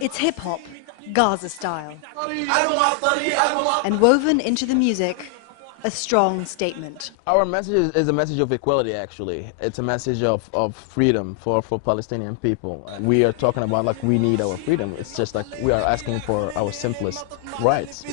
It's hip-hop, Gaza style. And woven into the music, a strong statement. Our message is a message of equality, actually. It's a message of freedom for Palestinian people. And we are talking about like we need our freedom. It's just like we are asking for our simplest rights.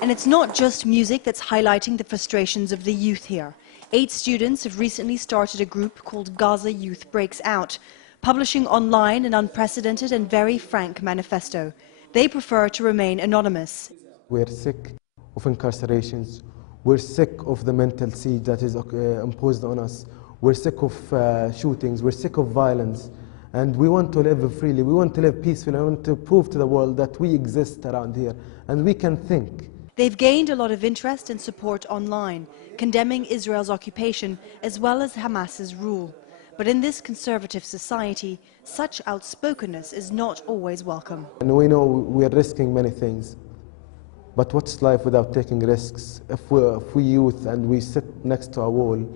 And it's not just music that's highlighting the frustrations of the youth here. 8 students have recently started a group called Gaza Youth Breaks Out, publishing online an unprecedented and very frank manifesto. They prefer to remain anonymous. We're sick of incarcerations. We're sick of the mental siege that is imposed on us. We're sick of shootings. We're sick of violence. And we want to live freely. We want to live peacefully. We want to prove to the world that we exist around here and we can think. They've gained a lot of interest and support online, condemning Israel's occupation as well as Hamas's rule. But in this conservative society, such outspokenness is not always welcome. And we know we're risking many things. But what's life without taking risks? If we youth and we sit next to a wall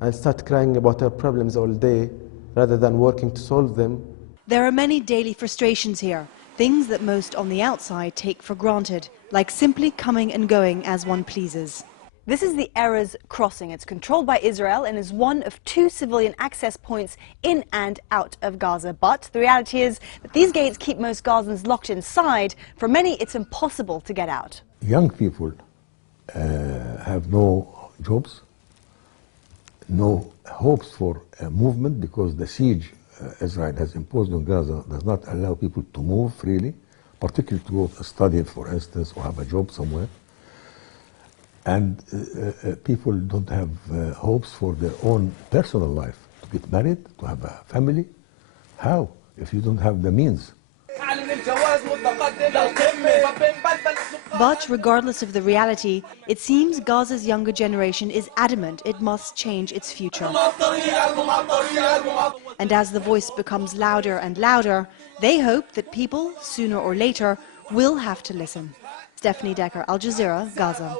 and start crying about our problems all day rather than working to solve them. There are many daily frustrations here, things that most on the outside take for granted, like simply coming and going as one pleases. This is the Erez crossing. It's controlled by Israel and is one of 2 civilian access points in and out of Gaza. But the reality is that these gates keep most Gazans locked inside. For many, it's impossible to get out. Young people have no jobs, no hopes for movement because the siege Israel has imposed on Gaza does not allow people to move freely, particularly to go to study, for instance, or have a job somewhere. And people don't have hopes for their own personal life, to get married, to have a family. How, if you don't have the means? But regardless of the reality, it seems Gaza's younger generation is adamant it must change its future. And as the voice becomes louder and louder, they hope that people, sooner or later, will have to listen. Stephanie Decker, Al Jazeera, Gaza.